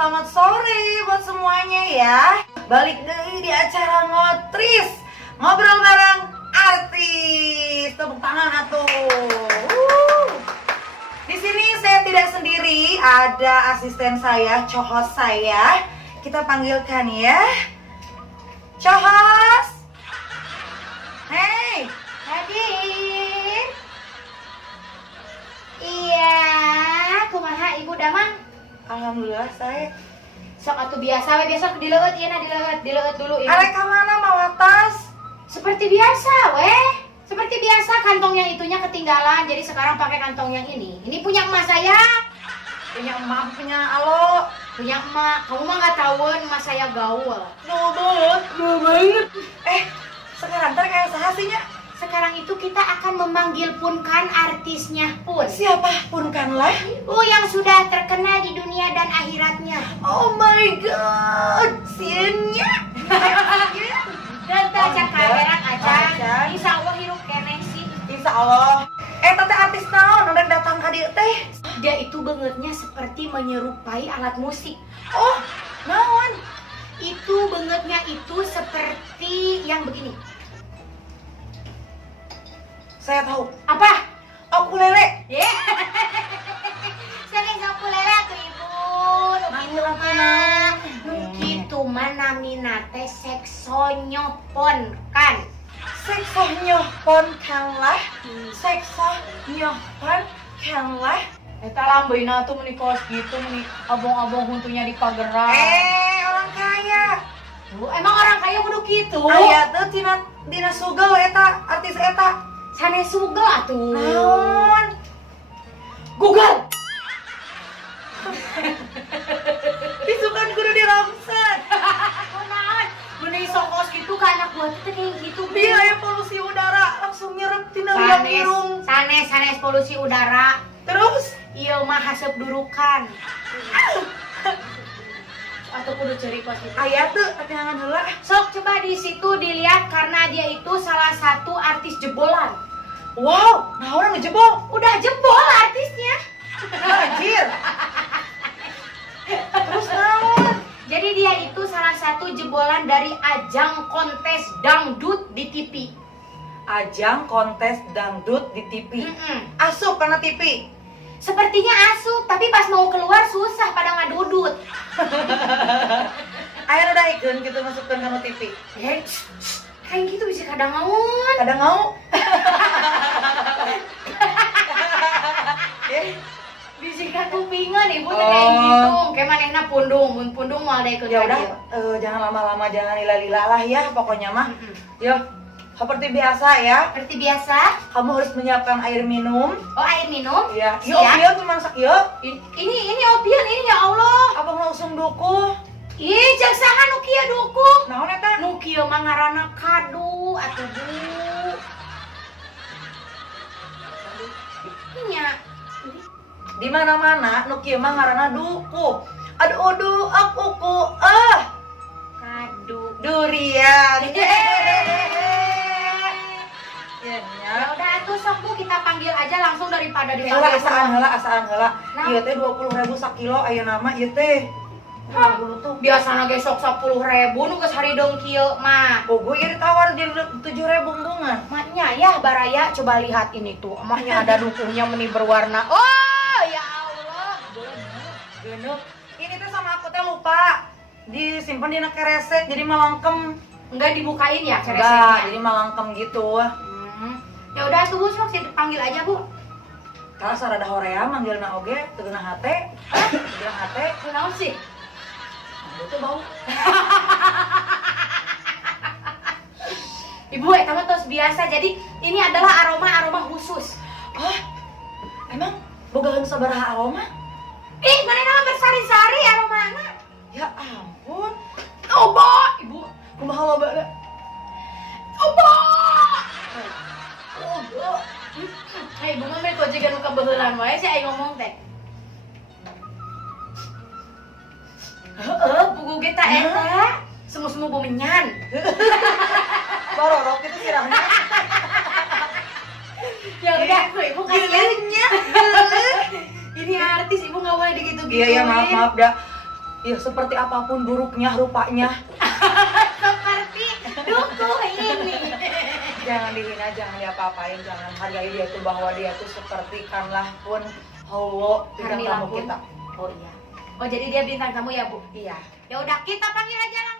Selamat sore buat semuanya ya. Balik lagi di acara Ngotris, ngobrol bareng artis. Tepuk tangan atuh. Di sini saya tidak sendiri, ada asisten saya, co-host saya. Kita panggilkan ya. Co-host. Hey, Hadir. Iya, kumaha Ibu Damang? alhamdulillah saya. Sok atuh biasa we, besok dileueut ieu na dileueut dulu ieu. Arek ka mana mau tas? Seperti biasa weh. Seperti biasa kantong yang itunya ketinggalan, jadi sekarang pakai kantong yang ini. Ini punya emak saya. Punya emak, punya alo. Punya emak. Kamu mah enggak tahuan emak saya gaul. Gaul banget. Sekarang ntar kayak saha sih nya? Sekarang itu kita akan memanggil Punkan artisnya Pun. Siapa pun kan lah. Yang sudah terkenal di dunia dan akhiratnya. Oh my god, siennya. Dan aja kameran aja. Acan. Insya Allah hirup kene sih. Insya Allah. Tete artis naon udah datang ka dieu teh? Dia itu bangetnya seperti menyerupai alat musik. Oh, naon? Itu bangetnya itu seperti yang begini. Saya tahu. Apa? Ukulele. Yeah. Saya ukulele atuh Ibu. Manggil apa naon? Kitu mah namina teh seksonyopon kan. Sekso nyohpon kan lah. Sekso nyohpon kan lah. Eta lambeuna tuh meni kos gitu meni abong-abong huntunya di pageran. Orang kaya. Emang orang kaya kudu kitu? Aya tuh dina sugel eta, artis eta. Sanes sugel atuh. Naon? Google. Disukan kudu diromset. Kunaon? Meni sokos gitu ka anak buah teh kayak gitu. Dia ya polusi udara langsung nyerep tina liang irung. Sanes polusi udara. Terus Ieu mah haseup durukan. Atau kudu cari kos gitu. aya tuh tapihangan heula. Sok coba di situ dilihat karena dia itu salah satu artis jebolan. Wow, nah orang ngejebol. Udah jebol artisnya. Anjir. Terus naon? Jadi dia itu salah satu jebolan dari ajang kontes dangdut di TV. Ajang kontes dangdut di TV. Asup karena TV. Sepertinya asup, tapi pas mau keluar susah pada ngadudut. Air udah ikeun gitu masukkeun kana TV. Kayak gitu bisa kadang ngawon. Kadang mau. Bisa kupingan ibu tuh kayak gitu. Kayak manehna pundung, mun pundung moal deh Ya udah, jangan lama-lama, jangan lila-lila lah ya pokoknya mah. Yuk, seperti biasa ya. Seperti biasa. Kamu harus menyiapkan air minum. Oh, air minum? Iya. Siap. Yuk, yuk cuma yuk. Ini opian ini ya Allah. Apa mau usung duku? Ih, cek saha nu kieu duku? Naon eta? Nu kieu mah ngaranna kadu atuh Bu. Nya. Di mana-mana nu kieu mah ngaranna duku. Aduh, aku Kadu. durian. Ya, Ya udah atuh sok Bu kita panggil aja langsung daripada heula dipanggil. asaan heula. Nah. Ieu teh 20.000 sakilo ayeuna mah ieu teh. Hah? Dulu tuh. Biasana ge sok 10.000 nu geus harideung kieu mah. Oh, gue ieu ditawar jadi 7.000 bungan. Emaknya ya baraya coba lihat ini tuh. Emaknya ada dukuhnya meni berwarna. Oh, ya Allah. Geuneuh. Ini teh sama aku teh lupa. Disimpan di keresek jadi malangkem. Enggak dibukain ya Enggak, kereseknya. jadi malangkem gitu. Ya udah tuh Bu, sok panggil aja Bu. Kalau sarada horea manggilna oge teu geunah hate. Geunah hate. Kunaon sih? Itu bau. Ibu eta mah tos biasa. Jadi ini adalah aroma khusus. Oh, emang boga sabaraha aroma? Ih, mana nama bersari-sari aromana? Ya ampun. Obo, Ibu. Kumaha lobana? Obo. Hei, Ibu mah kok juga nu kabeuheulan wae sih aya ngomong teh. Beta eta semu-semu bumenyan. Barorok itu sirahnya. Ya udah, tuh ibu kasihan. Gelenya. Ini artis, ibu nggak boleh digitu-gituin. Iya ya, maaf dah. Ya seperti apapun buruknya rupanya. Seperti duku ini. Jangan dihina, jangan diapa-apain, jangan hargai dia tuh bahwa dia tuh seperti Karlah pun Hawa bintang Karnila tamu pun. kita. Oh iya. Oh jadi dia bintang tamu ya Bu? Iya. Ya udah kita panggil aja langsung.